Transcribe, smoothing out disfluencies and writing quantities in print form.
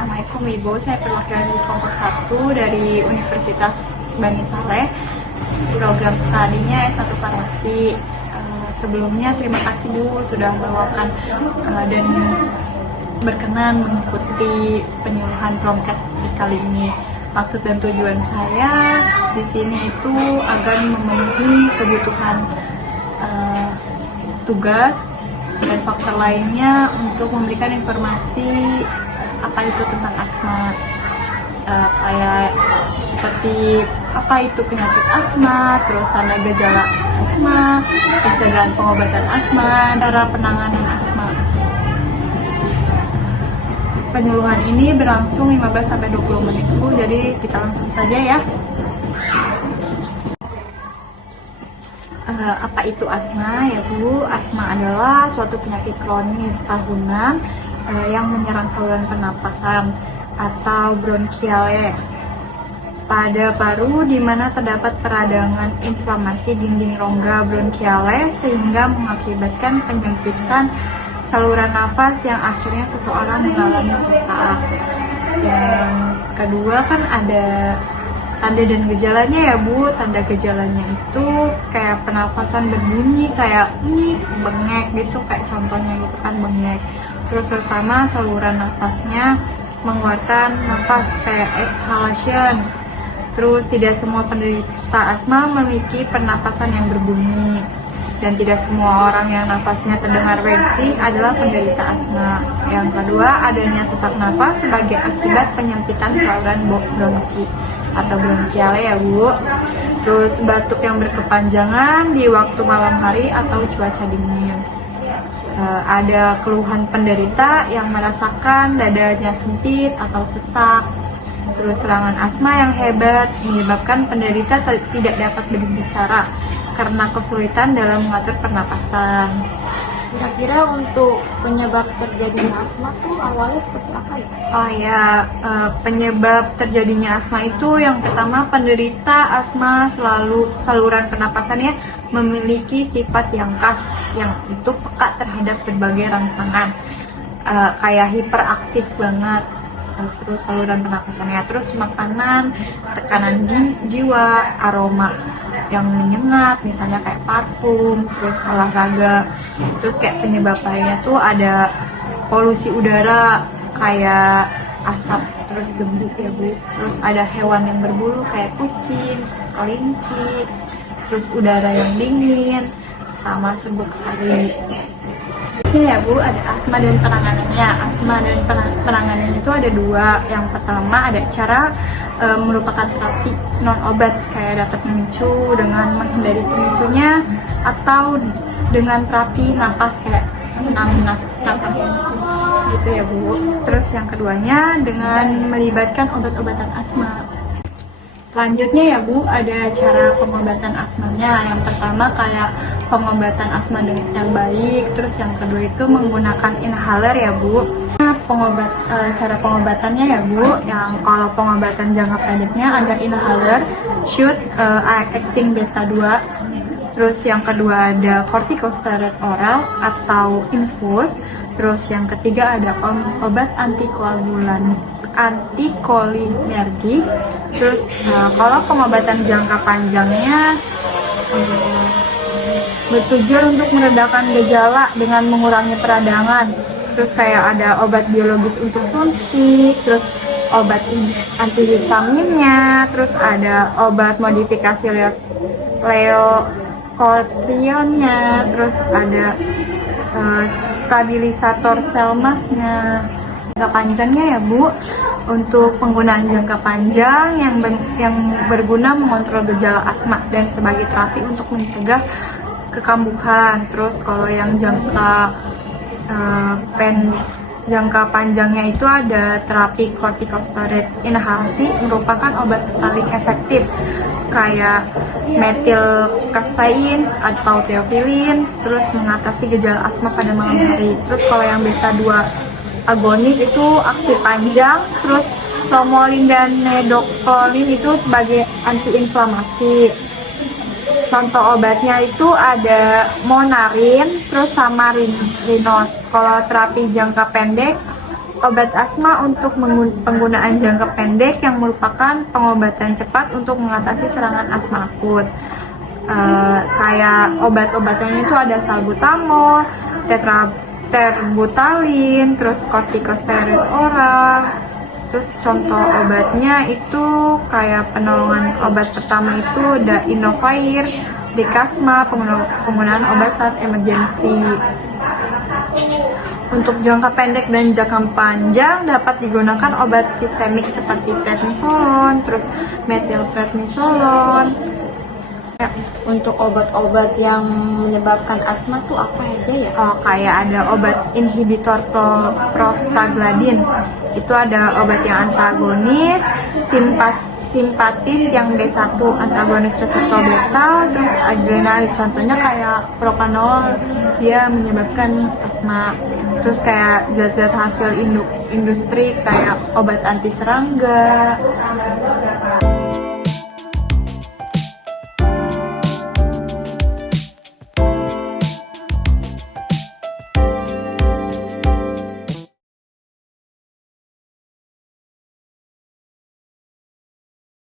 Assalamualaikum Ibu, saya perwakilan di kelompok 1 dari Universitas Bani Saleh. Program studinya S1 Farmasi. Sebelumnya terima kasih Bu sudah meluangkan dan berkenan mengikuti penyuluhan Promkes di kali ini. Maksud dan tujuan saya di sini itu agar memenuhi kebutuhan tugas dan faktor lainnya untuk memberikan informasi apa itu tentang asma, kayak seperti apa itu penyakit asma, terus tanda gejala asma, pencegahan pengobatan asma, cara penanganan asma. Penyuluhan ini berlangsung 15-20 menit Bu, jadi kita langsung saja ya. Apa itu asma ya Bu? Asma adalah suatu penyakit kronis tahunan yang menyerang saluran pernapasan atau bronkiale pada paru, di mana terdapat peradangan inflamasi dinding rongga bronkiale sehingga mengakibatkan penyempitan saluran nafas yang akhirnya seseorang mengalami sesak. Yang kedua kan ada tanda dan gejalanya ya Bu. Tanda gejalanya itu kayak pernafasan berbunyi kayak bengek gitu, kayak contohnya gitu kan bengek. Terus terutama saluran nafasnya mengeluarkan nafas kayak exhalation. Terus tidak semua penderita asma memiliki pernapasan yang berbunyi, dan tidak semua orang yang nafasnya terdengar berisik adalah penderita asma. Yang kedua, adanya sesak nafas sebagai akibat penyempitan saluran bronki atau bronkiale ya Bu. Terus batuk yang berkepanjangan di waktu malam hari atau cuaca dingin. Ada keluhan penderita yang merasakan dadanya sempit atau sesak. Terus serangan asma yang hebat menyebabkan penderita tidak dapat berbicara karena kesulitan dalam mengatur pernapasan. Kira-kira untuk penyebab terjadinya asma tuh awalnya seperti apa ya? Oh ya, penyebab terjadinya asma itu yang pertama, penderita asma selalu saluran pernapasannya memiliki sifat yang khas, yang itu peka terhadap berbagai rangsangan, kayak hiperaktif banget. Terus saluran pernapasannya, terus makanan, tekanan jiwa, aroma yang menyengat, misalnya kayak parfum, terus olahraga. Terus kayak penyebab lainnya tuh ada polusi udara kayak asap, terus debu ya Bu. Terus ada hewan yang berbulu kayak kucing, terus kelinci, terus udara yang dingin, sama serbuk sari. Ya Bu, ada asma dan penanganannya. Asma dan penanganannya itu ada dua. Yang pertama ada cara merupakan terapi non obat, kayak dapat memicu dengan menghindari pemicunya, atau dengan terapi napas kayak senam napas gitu ya Bu. Terus yang keduanya dengan melibatkan obat-obatan asma. Selanjutnya ya Bu, ada cara pengobatan asmanya. Yang pertama kayak pengobatan asma yang baik. Terus yang kedua itu menggunakan inhaler ya Bu. Nah, cara pengobatannya ya Bu, yang kalau pengobatan jangka pendeknya ada inhaler, shoot, acting beta 2. Terus yang kedua ada corticosteroid oral atau infus. Terus yang ketiga ada obat antikolinergik. Terus kalau pengobatan jangka panjangnya bertujuan untuk meredakan gejala dengan mengurangi peradangan. Terus kayak ada obat biologis untuk suntik, terus obat antihitaminnya, terus ada obat modifikasi leukotrionnya, terus ada stabilisator sel masnya. Jangka panjangnya ya Bu, untuk penggunaan jangka panjang yang berguna mengontrol gejala asma dan sebagai terapi untuk mencegah kekambuhan. Terus kalau yang jangka panjangnya itu ada terapi corticosteroid inhalasi, merupakan obat paling efektif kayak metilkastein atau theophylline, terus mengatasi gejala asma pada malam hari. Terus kalau yang beta 2 agonis itu aktif panjang, terus promolin dan nedoklolin itu sebagai antiinflamasi. Contoh obatnya itu ada monarin, terus sama rinos. Kalau terapi jangka pendek Obat asma untuk penggunaan jangka pendek yang merupakan pengobatan cepat untuk mengatasi serangan asma akut. Kayak obat-obatannya itu ada salbutamol, terbutalin, terus kortikosteroid oral. Terus contoh obatnya itu kayak penolongan obat pertama itu ada Inovair, Dekasma, penggunaan obat saat emergensi. Untuk jangka pendek dan jangka panjang dapat digunakan obat sistemik seperti prednisolon, terus metilprednisolon. Untuk obat-obat yang menyebabkan asma tuh apa aja ya? Kayak ada obat inhibitor prostaglandin. Itu ada obat yang antagonis, simpatis yang B1 antagonis reseptor beta, terus adrenalin. Contohnya kayak propranolol, dia menyebabkan asma. Terus kayak zat-zat hasil industri kayak obat anti serangga.